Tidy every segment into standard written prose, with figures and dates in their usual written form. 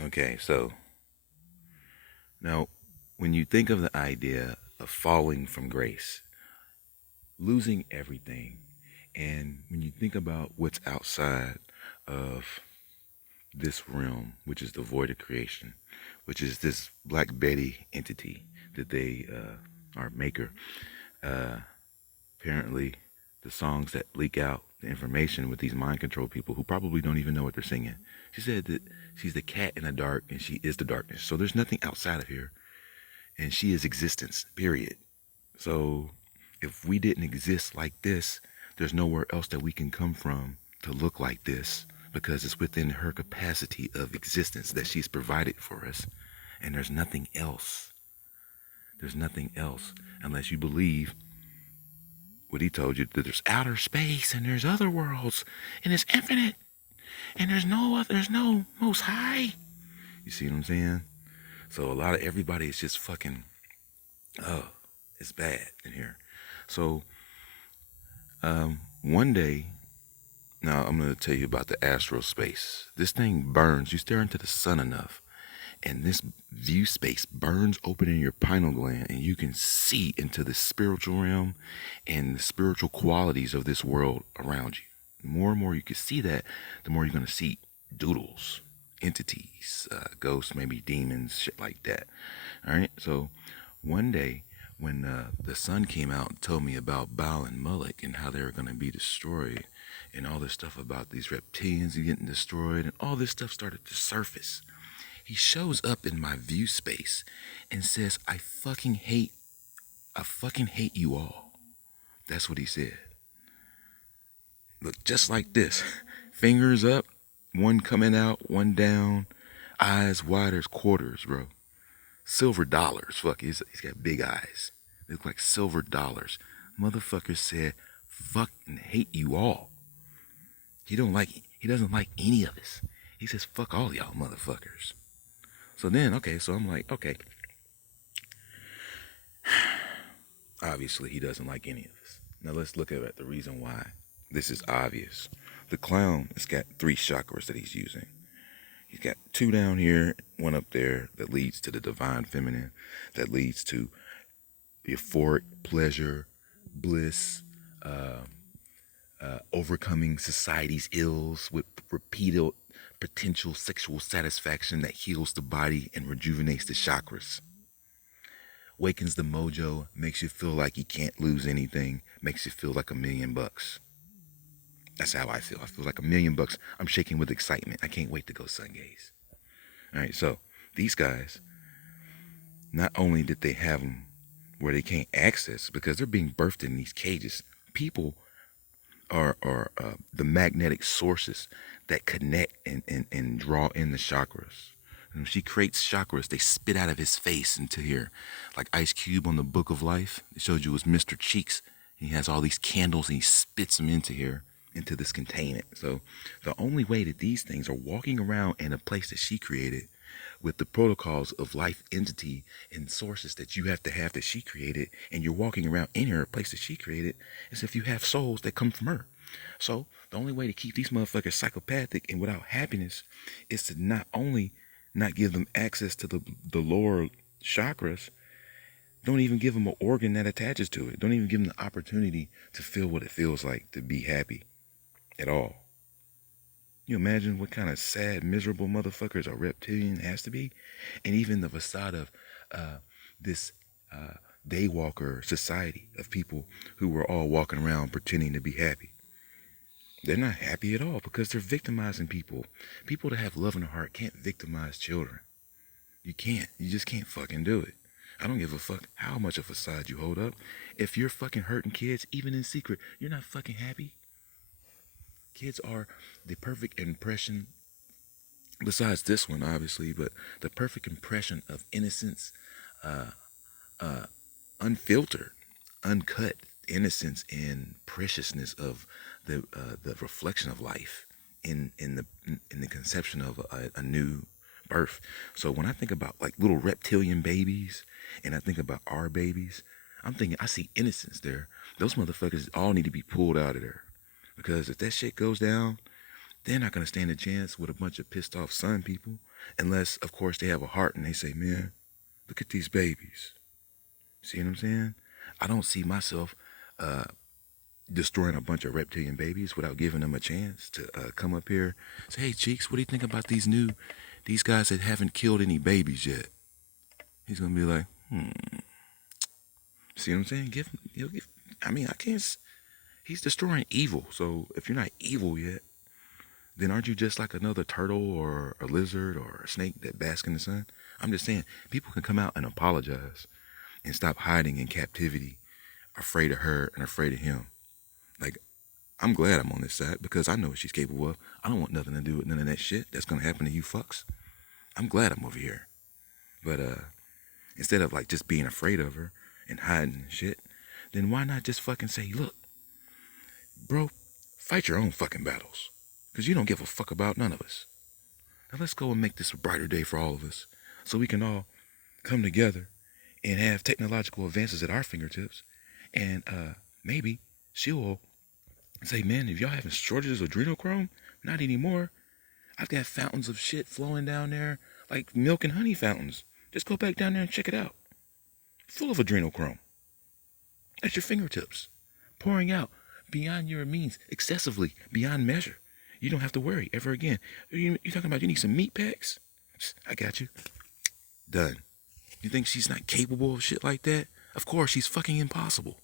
Okay, so now when you think of the idea of falling from grace, losing everything, and when you think about what's outside of this realm, which is the void of creation, which is this Black Betty entity that they, our maker, uh, apparently the songs that leak out the information with these mind control people who probably don't even know what they're singing. She said that she's the cat in the dark and she is the darkness. So there's nothing outside of here and she is existence, period. So if we didn't exist like this, there's nowhere else that we can come from to look like this because it's within her capacity of existence that she's provided for us. And there's nothing else. There's nothing else unless you believe what he told you that there's outer space and there's other worlds and it's infinite and there's no most high. You see what I'm saying? So a lot of everybody is just fucking, oh, it's bad in here. So one day, now I'm going to tell you about the astral space. This thing burns. You stare into the sun enough, and this view space burns open in your pineal gland, and you can see into the spiritual realm and the spiritual qualities of this world around you. The more and more you can see that, the more you're going to see doodles, entities, ghosts, maybe demons, shit like that. All right. So one day, when the sun came out and told me about Baal and Moloch and how they were going to be destroyed, and all this stuff about these reptilians getting destroyed, and all this stuff started to surface. He shows up in my view space and says, I fucking hate you all. That's what he said. Look, just like this. Fingers up, one coming out, one down, eyes wide as quarters, bro. Silver dollars. Fuck, he's got big eyes. They look like silver dollars. Motherfucker said, fucking hate you all. He doesn't like any of us. He says, fuck all y'all motherfuckers. So then, okay, so I'm like, okay. Obviously, he doesn't like any of us. Now let's look at the reason why. This is obvious. The clown has got 3 chakras that he's using. He's got 2 down here, 1 up there that leads to the divine feminine, that leads to euphoric pleasure, bliss, overcoming society's ills with repeated potential sexual satisfaction that heals the body and rejuvenates the chakras. Wakens the mojo, makes you feel like you can't lose anything, makes you feel like $1,000,000. That's how I feel. I feel like $1,000,000. I'm shaking with excitement. I can't wait to go sun gaze. All right, so these guys, not only did they have them where they can't access because they're being birthed in these cages, people are the magnetic sources that connect and draw in the chakras. And when she creates chakras, they spit out of his face into here. Like Ice Cube on the Book of Life. It showed you was Mr. Cheeks. He has all these candles and he spits them into here, into this containment. So the only way that these things are walking around in a place that she created with the protocols of life entity and sources that you have to have that she created, and you're walking around in her, a place that she created, is if you have souls that come from her. So the only way to keep these motherfuckers psychopathic and without happiness is to not only not give them access to the lower chakras, don't even give them an organ that attaches to it. Don't even give them the opportunity to feel what it feels like to be happy at all. You imagine what kind of sad, miserable motherfuckers a reptilian has to be? And even the facade of this daywalker society of people who were all walking around pretending to be happy. They're not happy at all because they're victimizing people. People that have love in their heart can't victimize children. You can't. You just can't fucking do it. I don't give a fuck how much of a facade you hold up. If you're fucking hurting kids, even in secret, you're not fucking happy. Kids are the perfect impression, besides this one, obviously, but the perfect impression of innocence, uh, unfiltered, uncut innocence and preciousness of the reflection of life in the conception of a new birth. So when I think about like little reptilian babies and I think about our babies, I'm thinking I see innocence there. Those motherfuckers all need to be pulled out of there because if that shit goes down, they're not going to stand a chance with a bunch of pissed off son people, unless, of course, they have a heart and they say, man, look at these babies. See what I'm saying? I don't see myself destroying a bunch of reptilian babies without giving them a chance to come up here, say, hey, Cheeks, what do you think about these guys that haven't killed any babies yet? He's going to be like, See what I'm saying? I mean, I can't, he's destroying evil. So if you're not evil yet, then aren't you just like another turtle or a lizard or a snake that bask in the sun? I'm just saying, people can come out and apologize and stop hiding in captivity, afraid of her and afraid of him. Like, I'm glad I'm on this side because I know what she's capable of. I don't want nothing to do with none of that shit that's gonna happen to you fucks. I'm glad I'm over here. But instead of like just being afraid of her and hiding and shit, then why not just fucking say, look, bro, fight your own fucking battles. Because you don't give a fuck about none of us. Now let's go and make this a brighter day for all of us so we can all come together and have technological advances at our fingertips. And maybe she'll say, man, if y'all having shortages of adrenochrome, not anymore. I've got fountains of shit flowing down there, like milk and honey fountains. Just go back down there and check it out. Full of adrenochrome. At your fingertips. Pouring out beyond your means, excessively, beyond measure. You don't have to worry ever again. You talking about you need some meat packs? I got you. Done. You think she's not capable of shit like that? Of course, she's fucking impossible.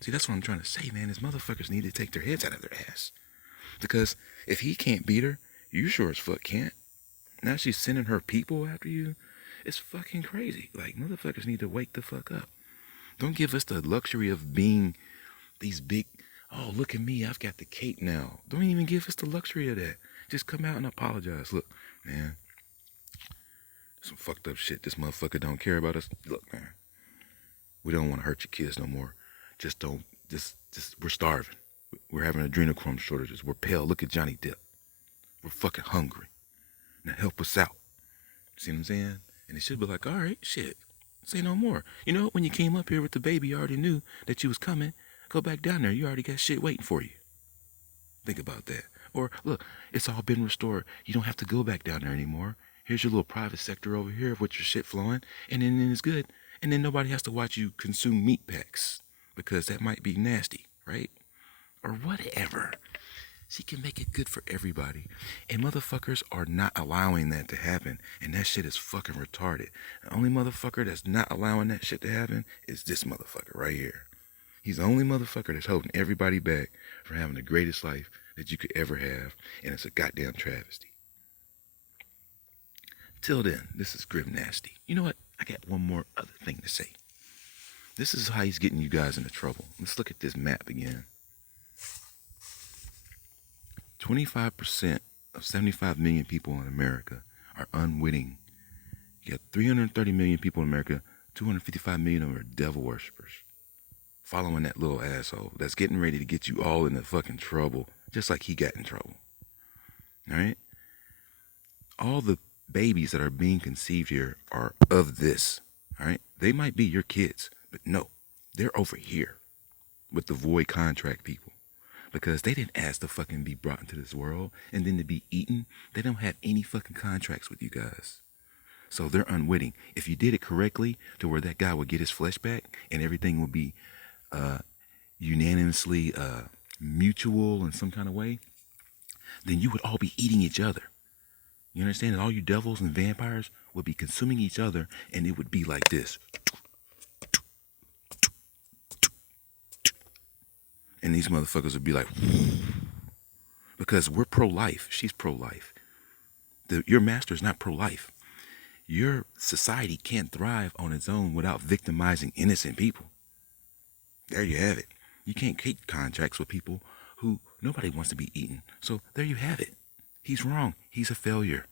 See, that's what I'm trying to say, man. These motherfuckers need to take their heads out of their ass. Because if he can't beat her, you sure as fuck can't. Now she's sending her people after you. It's fucking crazy. Like, motherfuckers need to wake the fuck up. Don't give us the luxury of being these big, oh, look at me, I've got the cape now. Don't even give us the luxury of that. Just come out and apologize. Look, man, some fucked up shit. This motherfucker don't care about us. Look, man, we don't want to hurt your kids no more. Just we're starving. We're having adrenochrome shortages. We're pale. Look at Johnny Depp. We're fucking hungry. Now help us out. See what I'm saying? And it should be like, all right, shit, say no more. You know, when you came up here with the baby, you already knew that you was coming. Go back down there. You already got shit waiting for you. Think about that. Or, look, it's all been restored. You don't have to go back down there anymore. Here's your little private sector over here with your shit flowing. And then it's good. And then nobody has to watch you consume meat packs. Because that might be nasty, right? Or whatever. She can make it good for everybody. And motherfuckers are not allowing that to happen. And that shit is fucking retarded. The only motherfucker that's not allowing that shit to happen is this motherfucker right here. He's the only motherfucker that's holding everybody back from having the greatest life that you could ever have. And it's a goddamn travesty. Till then, this is Grim Nasty. You know what? I got one more other thing to say. This is how he's getting you guys into trouble. Let's look at this map again. 25% of 75 million people in America are unwitting. You got 330 million people in America, 255 million of them are devil worshippers. Following that little asshole that's getting ready to get you all into fucking trouble, just like he got in trouble. Alright? All the babies that are being conceived here are of this. Alright? They might be your kids, but no, they're over here with the void contract people. Because they didn't ask to fucking be brought into this world and then to be eaten. They don't have any fucking contracts with you guys. So they're unwitting. If you did it correctly to where that guy would get his flesh back and everything would be unanimously mutual in some kind of way, then you would all be eating each other. You understand? And all you devils and vampires would be consuming each other, and it would be like this. And these motherfuckers would be like, because we're pro-life. She's pro-life. Your master's not pro-life. Your society can't thrive on its own without victimizing innocent people. There you have it. You can't keep contracts with people who nobody wants to be eaten. So there you have it. He's wrong. He's a failure.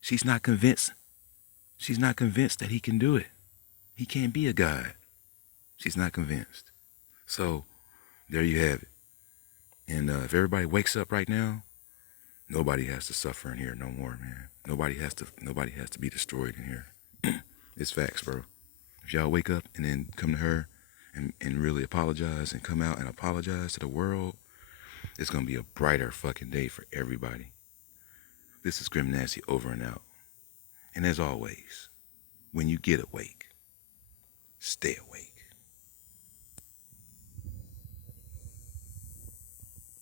She's not convinced. She's not convinced that he can do it. He can't be a god. She's not convinced. So there you have it. And if everybody wakes up right now, nobody has to suffer in here no more, man. Nobody has to be destroyed in here. It's facts, bro. If y'all wake up and then come to her and really apologize and come out and apologize to the world, It's going to be a brighter fucking day for everybody. This is Grim Nasty over and out. And as always, when you get awake, stay awake.